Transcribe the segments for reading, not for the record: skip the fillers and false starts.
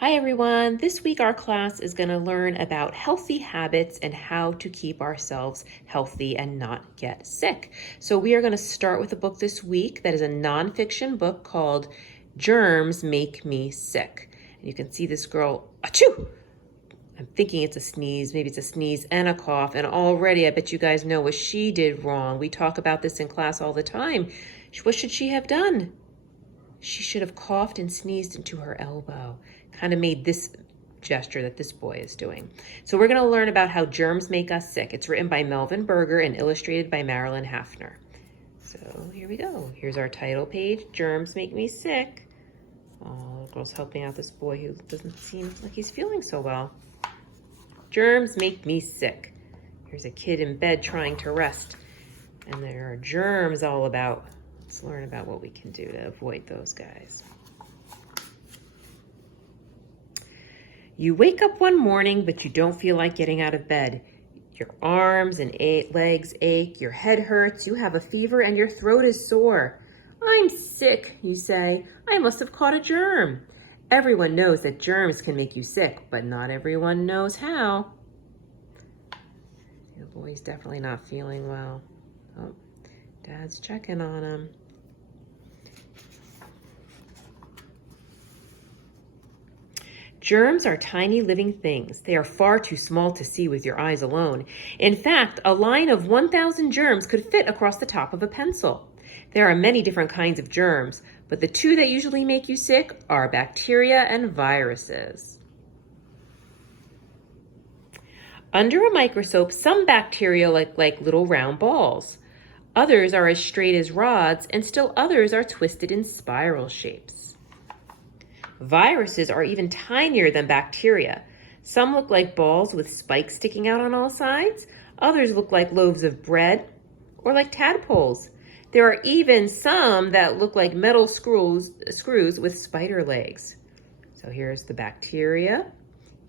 Hi everyone, this week our class is going to learn about healthy habits and how to keep ourselves healthy and not get sick. So we are going to start with a book this week that is a nonfiction book called Germs Make Me Sick. And you can see this girl, achoo! I'm thinking it's a sneeze, maybe it's a sneeze and a cough, and already I bet you guys know what she did wrong. We talk about this in class all the time. What should she have done? She should have coughed and sneezed into her elbow. Kind of made this gesture that this boy is doing. So we're going to learn about how germs make us sick. It's written by Melvin Berger and illustrated by Marilyn Hafner. So here we go. Here's our title page, Germs Make Me Sick. Oh, the girl's helping out this boy who doesn't seem like he's feeling so well. Germs make me sick. Here's a kid in bed trying to rest. And there are germs all about. Let's learn about what we can do to avoid those guys. You wake up one morning, but you don't feel like getting out of bed. Your arms and legs ache, your head hurts, you have a fever, and your throat is sore. I'm sick, you say. I must have caught a germ. Everyone knows that germs can make you sick, but not everyone knows how. The boy's definitely not feeling well. Oh, Dad's checking on him. Germs are tiny living things. They are far too small to see with your eyes alone. In fact, a line of 1,000 germs could fit across the top of a pencil. There are many different kinds of germs, but the two that usually make you sick are bacteria and viruses. Under a microscope, some bacteria look like little round balls. Others are as straight as rods, and still others are twisted in spiral shapes. Viruses are even tinier than bacteria. Some look like balls with spikes sticking out on all sides. Others look like loaves of bread or like tadpoles. There are even some that look like metal screws with spider legs. So here's the bacteria.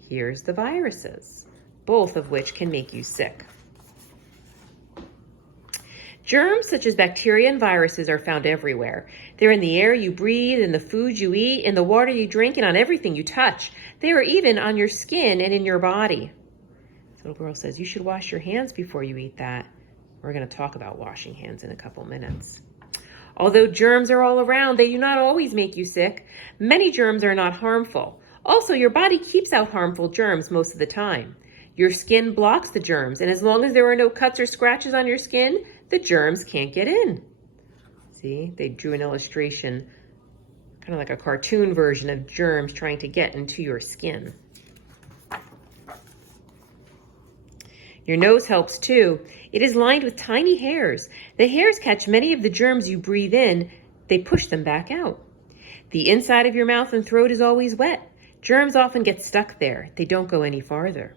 Here's the viruses, both of which can make you sick. Germs such as bacteria and viruses are found everywhere. They're in the air you breathe, in the food you eat, in the water you drink, and on everything you touch. They are even on your skin and in your body. This little girl says, you should wash your hands before you eat that. We're going to talk about washing hands in a couple minutes. Although germs are all around, they do not always make you sick. Many germs are not harmful. Also, your body keeps out harmful germs most of the time. Your skin blocks the germs, and as long as there are no cuts or scratches on your skin, the germs can't get in. See, they drew an illustration, kind of like a cartoon version of germs trying to get into your skin. Your nose helps too. It is lined with tiny hairs. The hairs catch many of the germs you breathe in. They push them back out. The inside of your mouth and throat is always wet. Germs often get stuck there. They don't go any farther.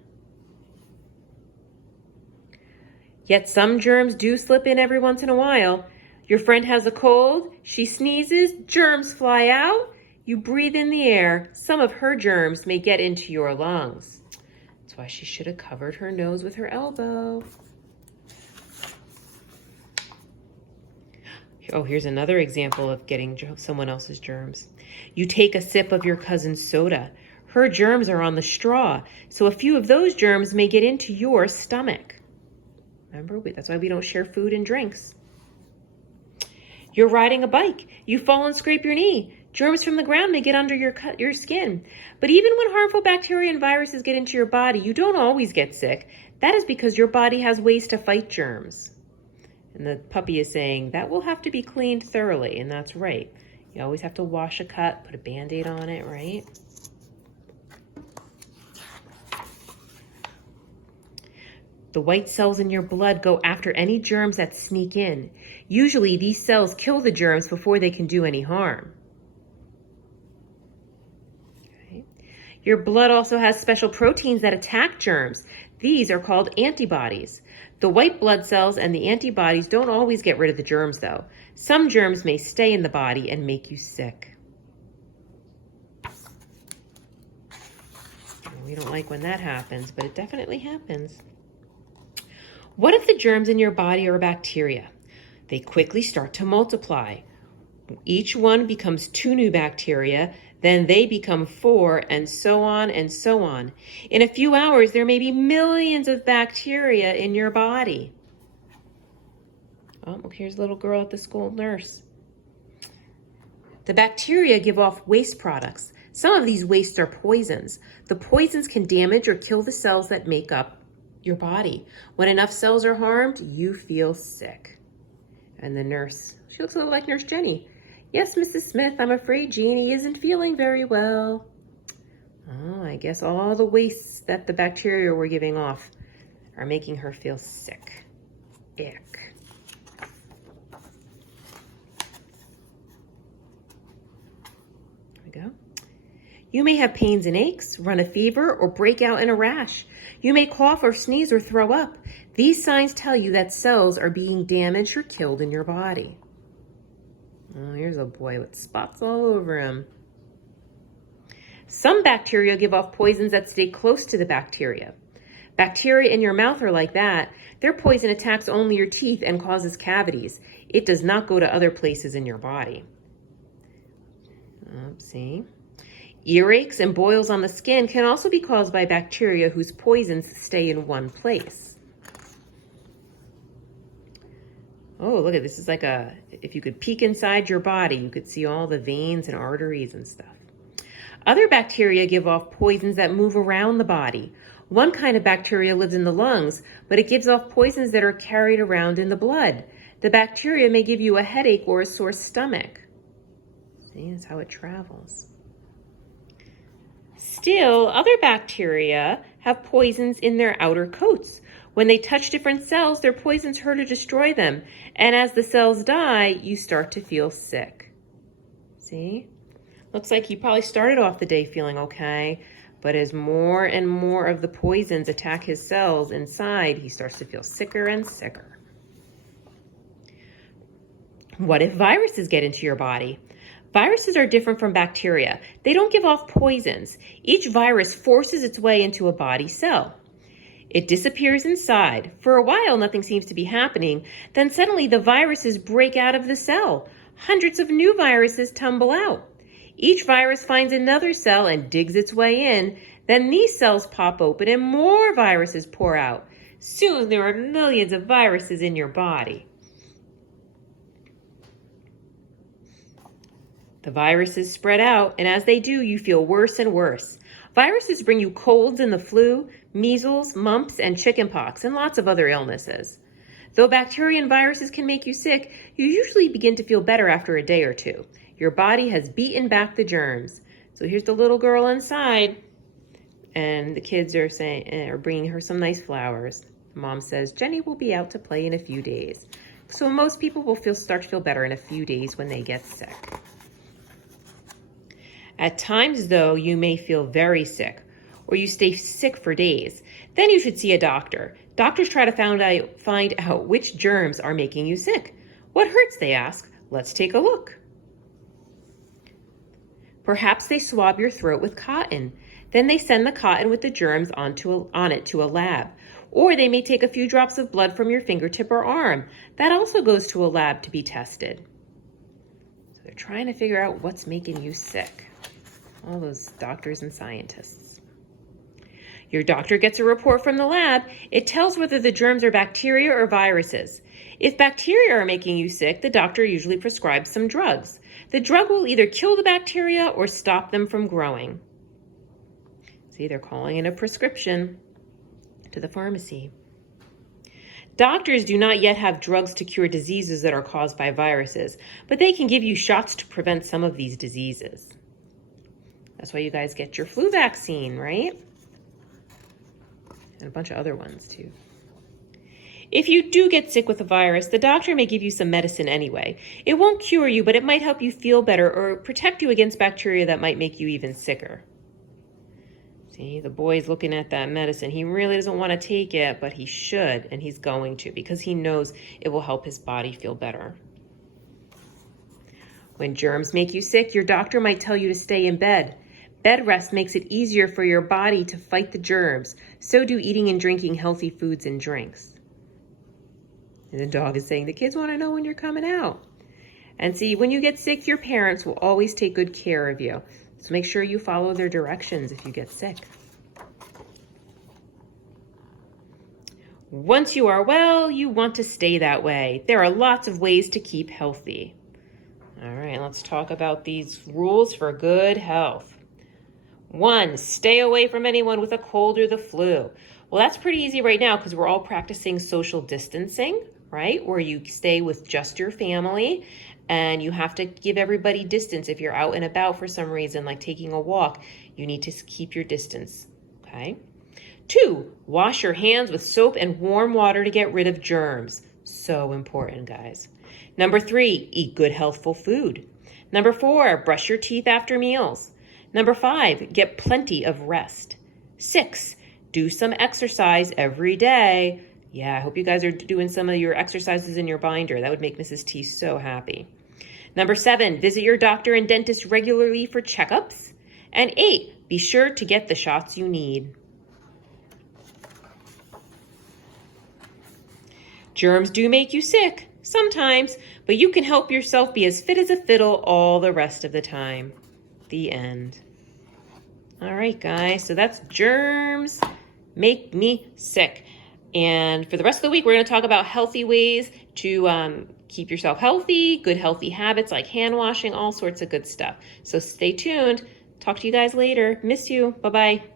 Yet some germs do slip in every once in a while. Your friend has a cold, she sneezes, germs fly out, you breathe in the air. Some of her germs may get into your lungs. That's why she should have covered her nose with her elbow. Oh, here's another example of getting someone else's germs. You take a sip of your cousin's soda. Her germs are on the straw, so a few of those germs may get into your stomach. Remember, that's why we don't share food and drinks. You're riding a bike. You fall and scrape your knee. Germs from the ground may get under your skin. But even when harmful bacteria and viruses get into your body, you don't always get sick. That is because your body has ways to fight germs. And the puppy is saying, that will have to be cleaned thoroughly, and that's right. You always have to wash a cut, put a Band-Aid on it, right? The white cells in your blood go after any germs that sneak in. Usually, these cells kill the germs before they can do any harm. Okay. Your blood also has special proteins that attack germs. These are called antibodies. The white blood cells and the antibodies don't always get rid of the germs, though. Some germs may stay in the body and make you sick. We don't like when that happens, but it definitely happens. What if the germs in your body are bacteria? They quickly start to multiply. Each one becomes 2 new bacteria, then they become 4, and so on and so on. In a few hours, there may be millions of bacteria in your body. Oh, here's a little girl at the school nurse. The bacteria give off waste products. Some of these wastes are poisons. The poisons can damage or kill the cells that make up your body. When enough cells are harmed, you feel sick. And the nurse, she looks a little like Nurse Jenny. Yes, Mrs. Smith, I'm afraid Jeannie isn't feeling very well. Oh, I guess all the wastes that the bacteria were giving off are making her feel sick. Ick. There we go. You may have pains and aches, run a fever, or break out in a rash. You may cough or sneeze or throw up. These signs tell you that cells are being damaged or killed in your body. Oh, here's a boy with spots all over him. Some bacteria give off poisons that stay close to the bacteria. Bacteria in your mouth are like that. Their poison attacks only your teeth and causes cavities. It does not go to other places in your body. See? Earaches and boils on the skin can also be caused by bacteria whose poisons stay in one place. Oh, look at this. Is like if you could peek inside your body, you could see all the veins and arteries and stuff. Other bacteria give off poisons that move around the body. One kind of bacteria lives in the lungs, but it gives off poisons that are carried around in the blood. The bacteria may give you a headache or a sore stomach. See, that's how it travels. Still, other bacteria have poisons in their outer coats. When they touch different cells, their poisons hurt or destroy them. And as the cells die, you start to feel sick. See? Looks like he probably started off the day feeling okay, but as more and more of the poisons attack his cells inside, he starts to feel sicker and sicker. What if viruses get into your body? Viruses are different from bacteria. They don't give off poisons. Each virus forces its way into a body cell. It disappears inside. For a while, nothing seems to be happening. Then suddenly the viruses break out of the cell. Hundreds of new viruses tumble out. Each virus finds another cell and digs its way in. Then these cells pop open and more viruses pour out. Soon there are millions of viruses in your body. The viruses spread out, and as they do, you feel worse and worse. Viruses bring you colds and the flu, measles, mumps, and chickenpox, and lots of other illnesses. Though bacteria and viruses can make you sick, you usually begin to feel better after a day or two. Your body has beaten back the germs. So here's the little girl inside, and the kids are bringing her some nice flowers. Mom says, Jenny will be out to play in a few days. So most people will start to feel better in a few days when they get sick. At times, though, you may feel very sick, or you stay sick for days. Then you should see a doctor. Doctors try to find out which germs are making you sick. What hurts, they ask. Let's take a look. Perhaps they swab your throat with cotton. Then they send the cotton with the germs on it to a lab. Or they may take a few drops of blood from your fingertip or arm. That also goes to a lab to be tested. So they're trying to figure out what's making you sick. All those doctors and scientists. Your doctor gets a report from the lab. It tells whether the germs are bacteria or viruses. If bacteria are making you sick, the doctor usually prescribes some drugs. The drug will either kill the bacteria or stop them from growing. See, they're calling it a prescription to the pharmacy. Doctors do not yet have drugs to cure diseases that are caused by viruses, but they can give you shots to prevent some of these diseases. That's why you guys get your flu vaccine, right? And a bunch of other ones too. If you do get sick with a virus, the doctor may give you some medicine anyway. It won't cure you, but it might help you feel better or protect you against bacteria that might make you even sicker. See, the boy's looking at that medicine. He really doesn't want to take it, but he should, and he's going to because he knows it will help his body feel better. When germs make you sick, your doctor might tell you to stay in bed. Bed rest makes it easier for your body to fight the germs. So do eating and drinking healthy foods and drinks. And the dog is saying, the kids want to know when you're coming out. And see, when you get sick, your parents will always take good care of you. So make sure you follow their directions if you get sick. Once you are well, you want to stay that way. There are lots of ways to keep healthy. All right, let's talk about these rules for good health. 1, stay away from anyone with a cold or the flu. Well, that's pretty easy right now because we're all practicing social distancing, right? Where you stay with just your family and you have to give everybody distance. If you're out and about for some reason, like taking a walk, you need to keep your distance, okay? 2, wash your hands with soap and warm water to get rid of germs. So important, guys. Number 3, eat good, healthful food. Number 4, brush your teeth after meals. Number 5, get plenty of rest. 6, do some exercise every day. Yeah, I hope you guys are doing some of your exercises in your binder. That would make Mrs. T so happy. Number 7, visit your doctor and dentist regularly for checkups. And 8, be sure to get the shots you need. Germs do make you sick, sometimes, but you can help yourself be as fit as a fiddle all the rest of the time. The end. All right, guys, so that's germs make me sick. And for the rest of the week, we're going to talk about healthy ways to keep yourself healthy, good healthy habits like hand washing, all sorts of good stuff. So stay tuned. Talk to you guys later. Miss you. Bye-bye.